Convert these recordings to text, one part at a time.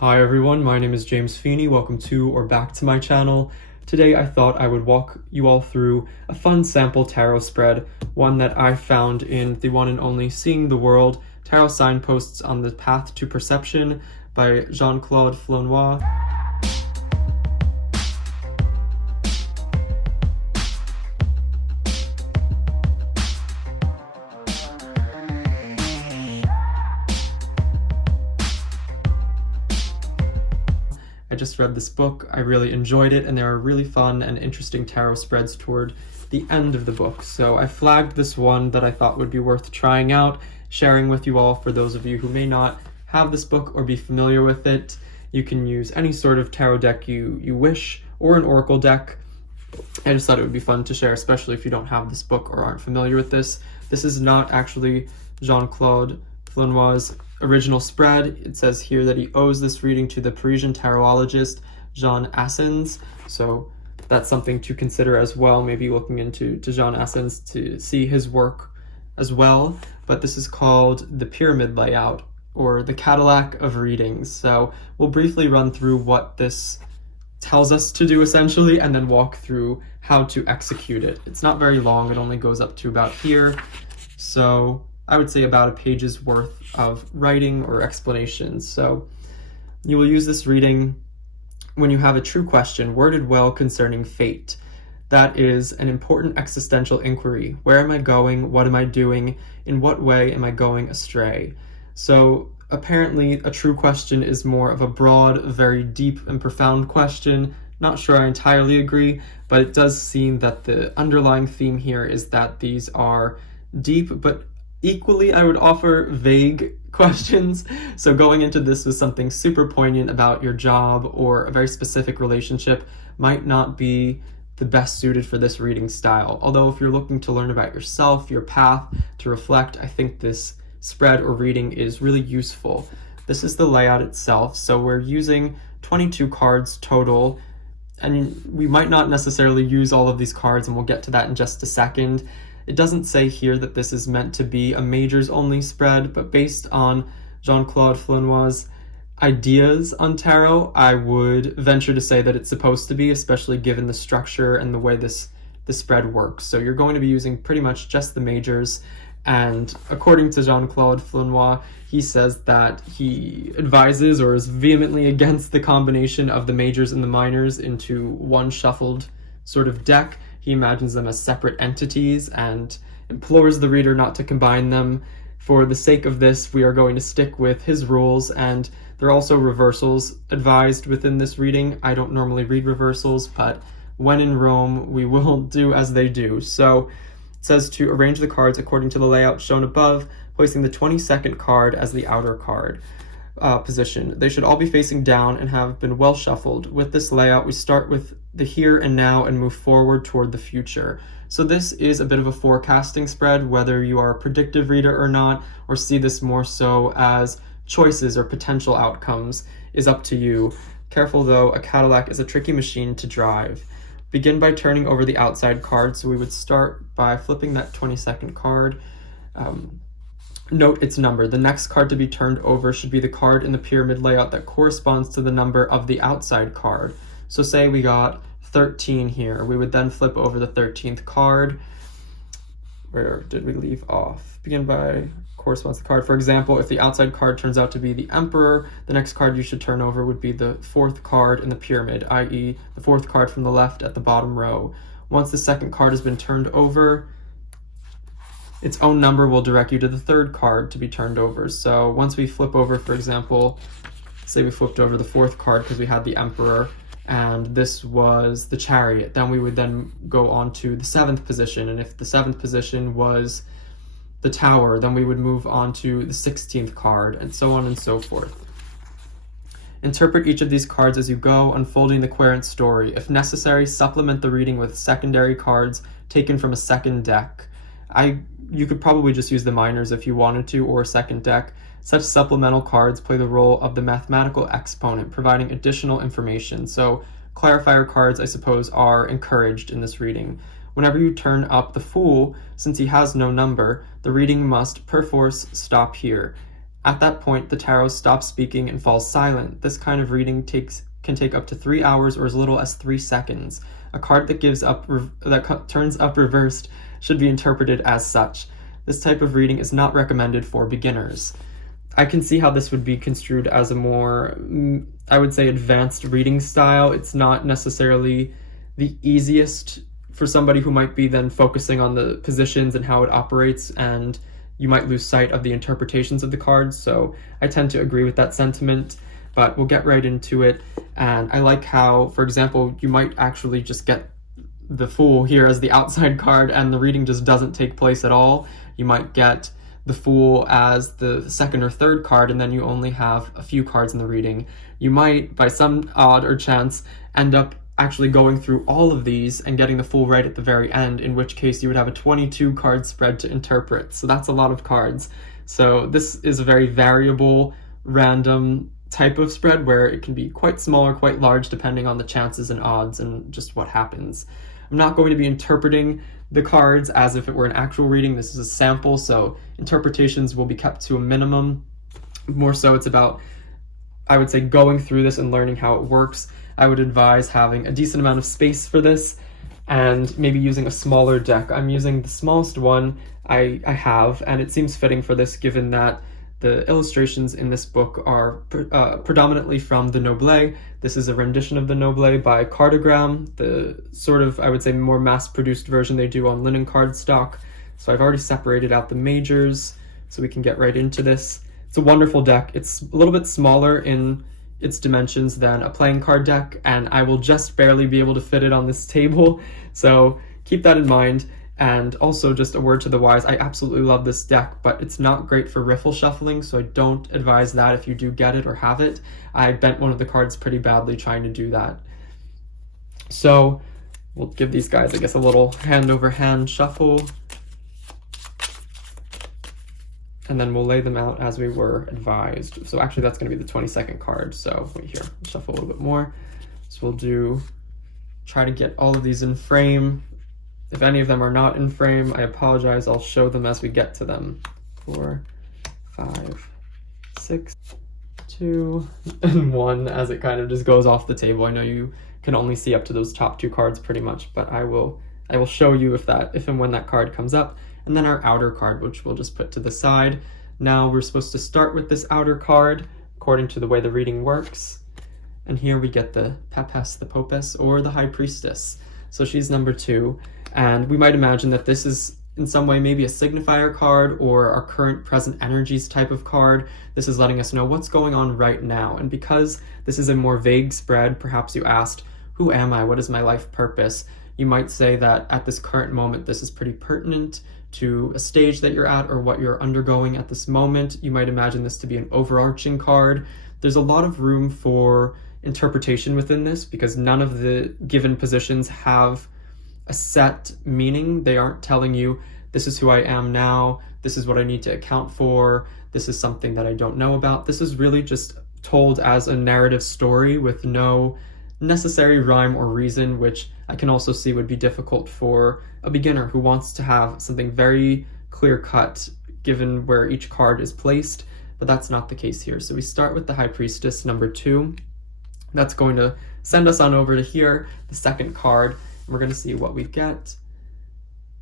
Hi everyone, my name is James Feeney. Welcome to or back to my channel. Today I thought I would walk you all through a fun sample tarot spread, one that I found in the one and only Seeing the World, Tarot Signposts on the Path to Perception by Jean-Claude Flornoy. I just read this book, I really enjoyed it, and there are really fun and interesting tarot spreads toward the end of the book. So I flagged this one that I thought would be worth trying out, sharing with you all. For those of you who may not have this book or be familiar with it, you can use any sort of tarot deck you wish, or an oracle deck. I just thought it would be fun to share, especially if you don't have this book or aren't familiar with this. This is not actually Jean-Claude Flornoy's original spread. It says here that he owes this reading to the Parisian tarologist Jean Assens, so that's something to consider as well, maybe looking into Jean Assens to see his work as well. But this is called the pyramid layout, or the Cadillac of readings. So we'll briefly run through what this tells us to do essentially, and then walk through how to execute it. It's not very long, it only goes up to about here, so I would say about a page's worth of writing or explanations. So you will use this reading when you have a true question, worded well, concerning fate. That is an important existential inquiry. Where am I going? What am I doing? In what way am I going astray? So apparently a true question is more of a broad, very deep and profound question. Not sure I entirely agree, but it does seem that the underlying theme here is that these are deep, but equally, I would offer vague questions. So going into this with something super poignant about your job or a very specific relationship might not be the best suited for this reading style. Although if you're looking to learn about yourself, your path, to reflect, I think this spread or reading is really useful. This is the layout itself. So we're using 22 cards total, and we might not necessarily use all of these cards, and we'll get to that in just a second. It doesn't say here that this is meant to be a majors only spread, but based on Jean-Claude Flornoy's ideas on tarot, I would venture to say that it's supposed to be, especially given the structure and the way the spread works. So you're going to be using pretty much just the majors, and according to Jean-Claude Flornoy, he says that he advises or is vehemently against the combination of the majors and the minors into one shuffled sort of deck. He imagines them as separate entities and implores the reader not to combine them. For the sake of this, we are going to stick with his rules, and there are also reversals advised within this reading. I don't normally read reversals, but when in Rome, we will do as they do. So it says to arrange the cards according to the layout shown above, placing the 22nd card as the outer card position. They should all be facing down and have been well shuffled. With this layout, we start with the here and now and move forward toward the future. So this is a bit of a forecasting spread, whether you are a predictive reader or not, or see this more so as choices or potential outcomes is up to you. Careful though, a Cadillac is a tricky machine to drive. Begin by turning over the outside card. So we would start by flipping that 22nd card. Note its number. The next card to be turned over should be the card in the pyramid layout that corresponds to the number of the outside card. So say we got 13 here. We would then flip over the 13th card. Where did we leave off? Begin by corresponds to the card. For example, if the outside card turns out to be the Emperor, the next card you should turn over would be the 4th card in the pyramid, i.e. the 4th card from the left at the bottom row. Once the 2nd card has been turned over, its own number will direct you to the 3rd card to be turned over. So once we flip over, for example, say we flipped over the 4th card because we had the Emperor, and this was the Chariot, then we would then go on to the 7th position, and if the 7th position was the Tower, then we would move on to the 16th card, and so on and so forth. Interpret each of these cards as you go, unfolding the querent story. If necessary, supplement the reading with secondary cards taken from a second deck. You could probably just use the minors if you wanted to, or a second deck. Such supplemental cards play the role of the mathematical exponent, providing additional information. So clarifier cards, I suppose, are encouraged in this reading. Whenever you turn up the Fool, since he has no number, the reading must perforce stop here. At that point, the tarot stops speaking and falls silent. This kind of reading can take up to 3 hours or as little as 3 seconds. A card that turns up reversed should be interpreted as such. This type of reading is not recommended for beginners. I can see how this would be construed as a more, I would say, advanced reading style. It's not necessarily the easiest for somebody who might be then focusing on the positions and how it operates, and you might lose sight of the interpretations of the cards. So I tend to agree with that sentiment, but we'll get right into it. And I like how, for example, you might actually just get the Fool here as the outside card and the reading just doesn't take place at all. You might get the Fool as the second or third card, and then you only have a few cards in the reading. You might, by some odd or chance, end up actually going through all of these and getting the Fool right at the very end, in which case you would have a 22 card spread to interpret. So that's a lot of cards. So this is a very variable, random type of spread where it can be quite small or quite large depending on the chances and odds and just what happens. I'm not going to be interpreting the cards as if it were an actual reading. This is a sample, so interpretations will be kept to a minimum. More so it's about, I would say, going through this and learning how it works. I would advise having a decent amount of space for this and maybe using a smaller deck. I'm using the smallest one I have, and it seems fitting for this given that the illustrations in this book are predominantly from the Noble. This is a rendition of the Noble by Cartogram, the sort of, I would say, more mass-produced version they do on linen cardstock. So I've already separated out the majors, so we can get right into this. It's a wonderful deck. It's a little bit smaller in its dimensions than a playing card deck, and I will just barely be able to fit it on this table, so keep that in mind. And also, just a word to the wise, I absolutely love this deck, but it's not great for riffle shuffling, so I don't advise that if you do get it or have it. I bent one of the cards pretty badly trying to do that. So we'll give these guys, I guess, a little hand-over-hand shuffle, and then we'll lay them out as we were advised. So actually, that's going to be the 22nd card, so wait here, we'll shuffle a little bit more. So we'll try to get all of these in frame. If any of them are not in frame, I apologize. I'll show them as we get to them. 4, 5, 6, 2, and 1, as it kind of just goes off the table. I know you can only see up to those top 2 cards pretty much, but I will show you if and when that card comes up. And then our outer card, which we'll just put to the side. Now we're supposed to start with this outer card according to the way the reading works. And here we get the Pepes, the Popes, or the High Priestess. So she's number 2. And we might imagine that this is in some way maybe a signifier card or our current present energies type of card. This is letting us know what's going on right now. And because this is a more vague spread, perhaps you asked, who am I? What is my life purpose? You might say that at this current moment, this is pretty pertinent to a stage that you're at or what you're undergoing at this moment. You might imagine this to be an overarching card. There's a lot of room for interpretation within this because none of the given positions have a set meaning. They aren't telling you, this is who I am now, this is what I need to account for, this is something that I don't know about. This is really just told as a narrative story with no necessary rhyme or reason, which I can also see would be difficult for a beginner who wants to have something very clear-cut given where each card is placed, but that's not the case here. So we start with the High Priestess, number 2. That's going to send us on over to here, the second card. We're going to see what we get.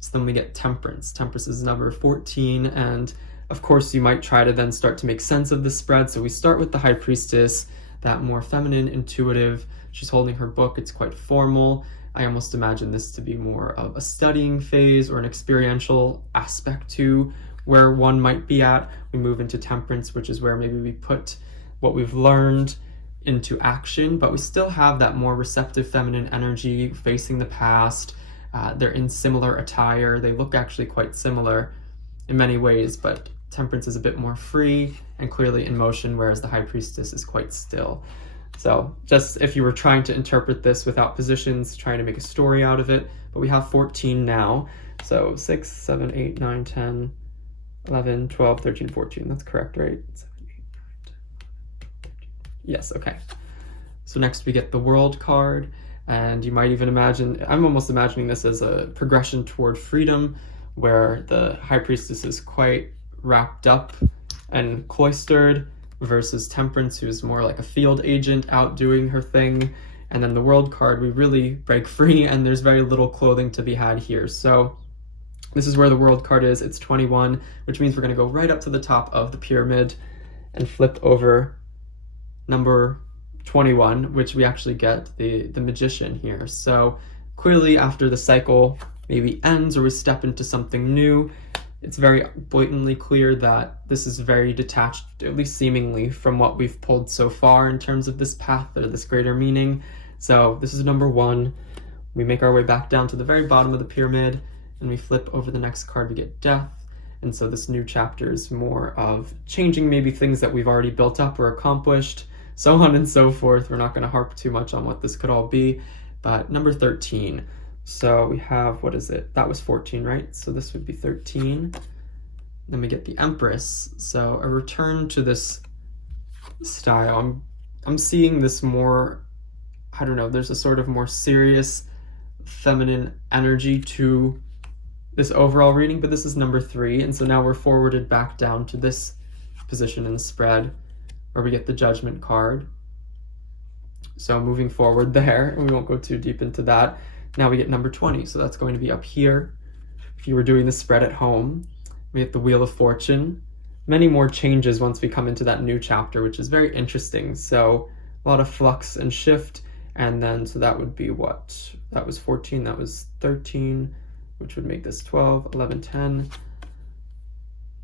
So then we get Temperance. Temperance is number 14, and of course you might try to then start to make sense of the spread. So we start with the High Priestess, that more feminine, intuitive. She's holding her book. It's quite formal. I almost imagine this to be more of a studying phase or an experiential aspect to where one might be at. We move into Temperance, which is where maybe we put what we've learned into action, but we still have that more receptive feminine energy facing the past. They're in similar attire. They look actually quite similar in many ways, but Temperance is a bit more free and clearly in motion, whereas the High Priestess is quite still. So just if you were trying to interpret this without positions, trying to make a story out of it, but we have 14 now. So 6, 7, 8, 9, 10, 11, 12, 13, 14. That's correct, right? 7, 8, 9, 10, 13. Yes, okay. So next we get the World card, and you might even imagine, I'm almost imagining this as a progression toward freedom, where the High Priestess is quite wrapped up and cloistered, versus Temperance, who's more like a field agent out doing her thing. And then the World card, we really break free, and there's very little clothing to be had here. So this is where the World card is. It's 21, which means we're going to go right up to the top of the pyramid and flip over number 21, which we actually get the Magician here. So clearly after the cycle maybe ends or we step into something new, it's very blatantly clear that this is very detached, at least seemingly, from what we've pulled so far in terms of this path or this greater meaning. So this is number 1. We make our way back down to the very bottom of the pyramid, and we flip over the next card, we get Death. And so this new chapter is more of changing maybe things that we've already built up or accomplished, so on and so forth. We're not going to harp too much on what this could all be. But number 13. So we have, what is it? That was 14, right? So this would be 13. Then we get the Empress. So a return to this style. I'm seeing this more, I don't know, there's a sort of more serious feminine energy to this overall reading, but this is number 3. And so now we're forwarded back down to this position in the spread where we get the Judgment card. So moving forward there, and we won't go too deep into that. Now we get number 20, so that's going to be up here. If you were doing the spread at home, we get the Wheel of Fortune. Many more changes once we come into that new chapter, which is very interesting. So a lot of flux and shift, and then, so that would be what? That was 14, that was 13, which would make this 12, 11, 10.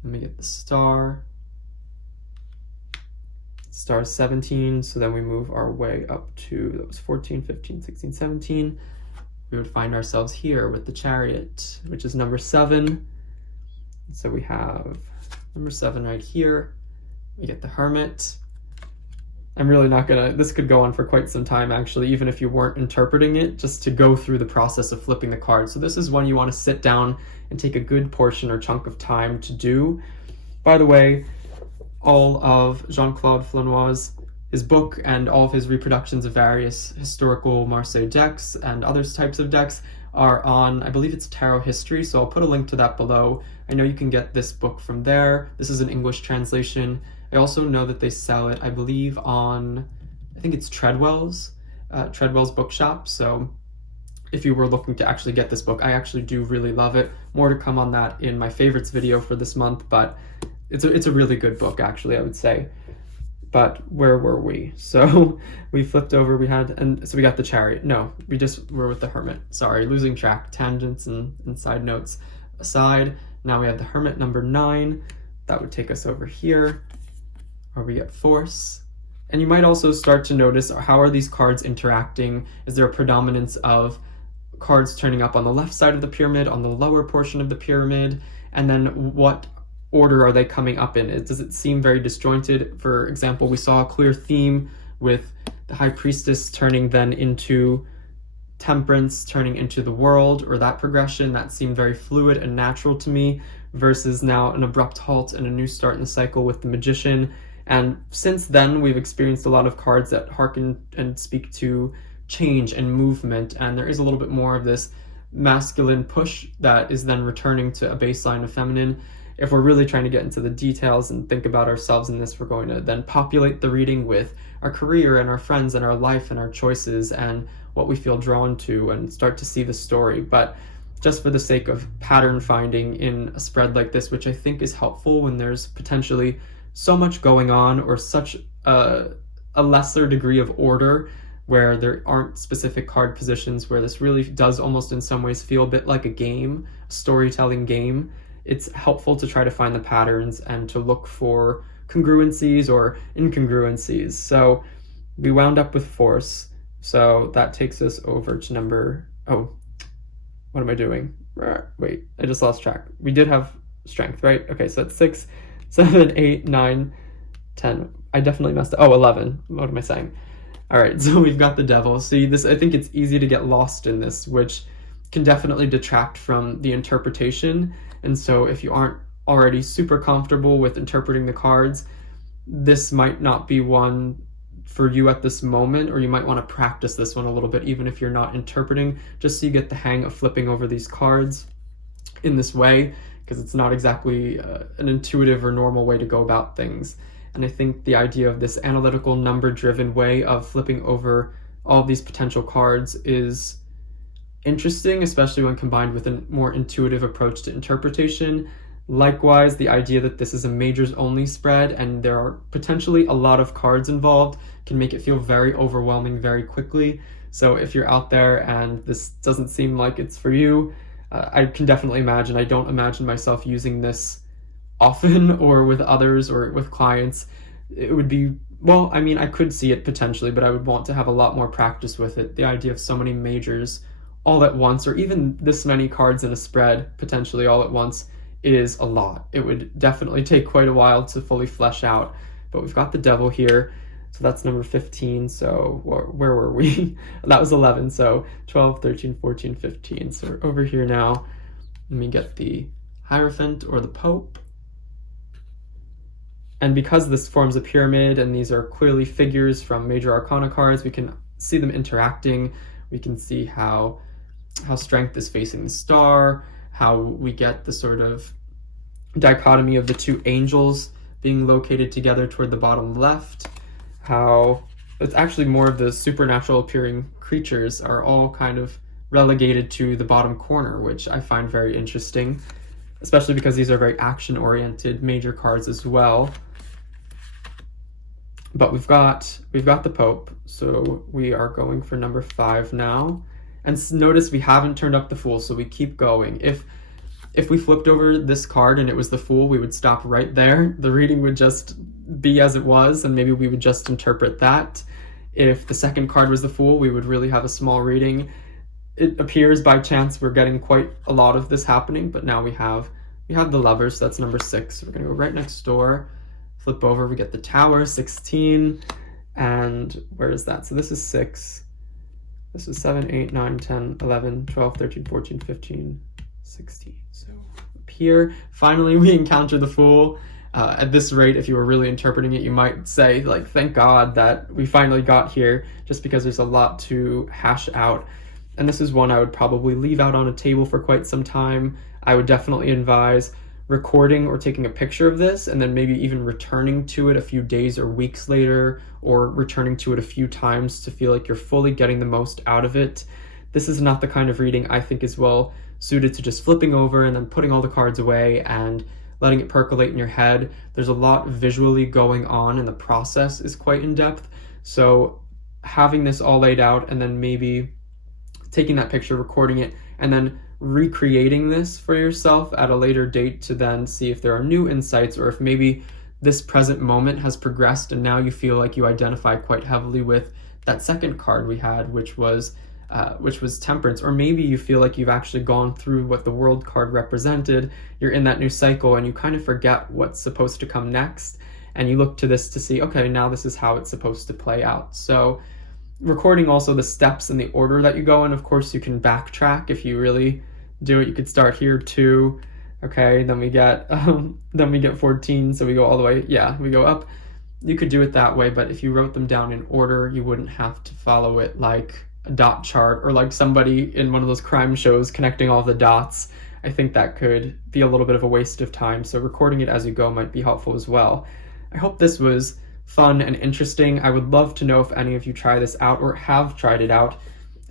Then we get the Star. Star 17, so then we move our way up to, that was 14, 15, 16, 17. We would find ourselves here with the Chariot, which is number 7. So we have number 7 right here. We get the Hermit. I'm really not gonna, this could go on for quite some time actually, even if you weren't interpreting it, just to go through the process of flipping the cards. So this is one you want to sit down and take a good portion or chunk of time to do. By the way, all of Jean-Claude Flornoy's his book and all of his reproductions of various historical Marseille decks and other types of decks are on, I believe it's Tarot History, so I'll put a link to that below. I know you can get this book from there. This is an English translation. I also know that they sell it, I believe, on, I think it's Treadwell's bookshop. So if you were looking to actually get this book, I actually do really love it. More to come on that in my favorites video for this month, but it's a really good book, actually, I would say. But where were we? So we flipped over, we got the Chariot. No, we just were with the Hermit. Sorry, losing track, tangents and side notes aside. Now we have the Hermit, number 9. That would take us over here, where we get Force. And you might also start to notice, how are these cards interacting? Is there a predominance of cards turning up on the left side of the pyramid, on the lower portion of the pyramid? And then what order are they coming up in? Does it seem very disjointed? For example, we saw a clear theme with the High Priestess turning then into Temperance, turning into the World, or that progression that seemed very fluid and natural to me, versus now an abrupt halt and a new start in the cycle with the Magician. And since then, we've experienced a lot of cards that hearken and speak to change and movement, and there is a little bit more of this masculine push that is then returning to a baseline of feminine. If we're really trying to get into the details and think about ourselves in this, we're going to then populate the reading with our career and our friends and our life and our choices and what we feel drawn to, and start to see the story. But just for the sake of pattern finding in a spread like this, which I think is helpful when there's potentially so much going on, or such a lesser degree of order where there aren't specific card positions, where this really does almost in some ways feel a bit like a game, a storytelling game. It's helpful to try to find the patterns and to look for congruencies or incongruencies. So we wound up with Force. So that takes us over to number, oh, what am I doing? Wait, I just lost track. We did have Strength, right? Okay, so that's 6, 7, 8, 9, 10. I definitely messed up. Oh, 11. What am I saying? All right, so we've got the Devil. See, this, I think it's easy to get lost in this, which can definitely detract from the interpretation. And so if you aren't already super comfortable with interpreting the cards, this might not be one for you at this moment, or you might want to practice this one a little bit, even if you're not interpreting, just so you get the hang of flipping over these cards in this way, because it's not exactly an intuitive or normal way to go about things. And I think the idea of this analytical, number-driven way of flipping over all of these potential cards is interesting, especially when combined with a more intuitive approach to interpretation. Likewise, the idea that this is a majors only spread and there are potentially a lot of cards involved can make it feel very overwhelming very quickly. So if you're out there and this doesn't seem like it's for you, I can definitely imagine. I don't imagine myself using this often or with others or with clients. It would be, well, I mean, I could see it potentially, but I would want to have a lot more practice with it. The idea of so many majors all at once, or even this many cards in a spread potentially all at once, is a lot. It would definitely take quite a while to fully flesh out. But we've got the devil here, so that's number 15. So where were we? That was 11. So 12, 13, 14, 15. So we're over here now. Let me get the Hierophant or the Pope. And because this forms a pyramid and these are clearly figures from major arcana cards, we can see them interacting. We can see how strength is facing the star, how we get the sort of dichotomy of the two angels being located together toward the bottom left, how it's actually more of the supernatural appearing creatures are all kind of relegated to the bottom corner, which I find very interesting, especially because these are very action-oriented major cards as well. But we've got the Pope, so we are going for number 5 now. And notice we haven't turned up the Fool, so we keep going. If we flipped over this card and it was the Fool, we would stop right there. The reading would just be as it was, and maybe we would just interpret that. If the second card was the Fool, we would really have a small reading. It appears by chance we're getting quite a lot of this happening, but now we have the Lovers, so that's number 6. So we're going to go right next door, flip over, we get the Tower, 16, and where is that? So this is 6. This is 7, 8, 9, 10, 11, 12, 13, 14, 15, 16. So up here, finally we encounter the Fool. At this rate, if you were really interpreting it, you might say, like, thank God that we finally got here, just because there's a lot to hash out. And this is one I would probably leave out on a table for quite some time. I would definitely advise recording or taking a picture of this and then maybe even returning to it a few days or weeks later, or returning to it a few times to feel like you're fully getting the most out of it. This is not the kind of reading I think is well suited to just flipping over and then putting all the cards away and letting it percolate in your head. There's a lot visually going on and the process is quite in-depth. So having this all laid out and then maybe taking that picture, recording it, and then recreating this for yourself at a later date to then see if there are new insights, or if maybe this present moment has progressed and now you feel like you identify quite heavily with that second card we had, which was Temperance, or maybe you feel like you've actually gone through what the World card represented, you're in that new cycle and you kind of forget what's supposed to come next, and you look to this to see, okay, now this is how it's supposed to play out. So recording also the steps and the order that you go in. Of course, you can backtrack if you really do it. You could start here 2, okay, then we get 14, so we go all the way, we go up. You could do it that way, but if you wrote them down in order, you wouldn't have to follow it like a dot chart or like somebody in one of those crime shows connecting all the dots. I think that could be a little bit of a waste of time, so recording it as you go might be helpful as well. I hope this was fun and interesting. I would love to know if any of you try this out or have tried it out,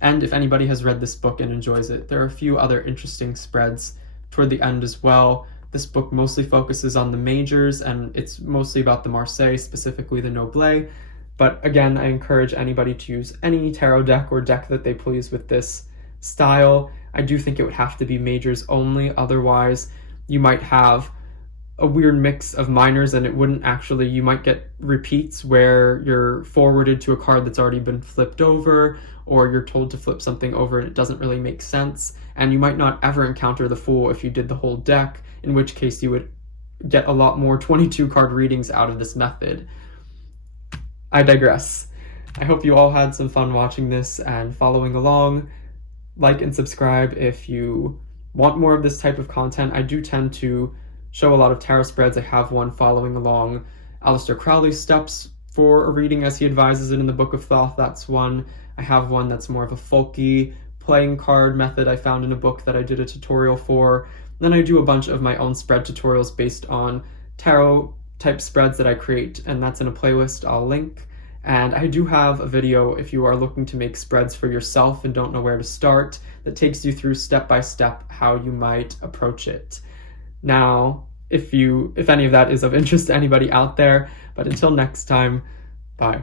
and if anybody has read this book and enjoys it. There are a few other interesting spreads toward the end as well. This book mostly focuses on the majors, and it's mostly about the Marseille, specifically the Noble. But again, I encourage anybody to use any tarot deck or deck that they please with this style. I do think it would have to be majors only, otherwise you might have a weird mix of minors, and it wouldn't actually, you might get repeats where you're forwarded to a card that's already been flipped over, or you're told to flip something over and it doesn't really make sense, and you might not ever encounter the Fool if you did the whole deck, in which case you would get a lot more 22 card readings out of this method. I digress. I hope you all had some fun watching this and following along. Like and subscribe if you want more of this type of content. I do tend to show a lot of tarot spreads. I have one following along Aleister Crowley's steps for a reading as he advises it in the Book of Thoth. That's one. I have one that's more of a folky playing card method I found in a book that I did a tutorial for. Then I do a bunch of my own spread tutorials based on tarot type spreads that I create, and that's in a playlist I'll link. And I do have a video if you are looking to make spreads for yourself and don't know where to start, that takes you through step by step how you might approach it. Now, if any of that is of interest to anybody out there, but until next time, bye.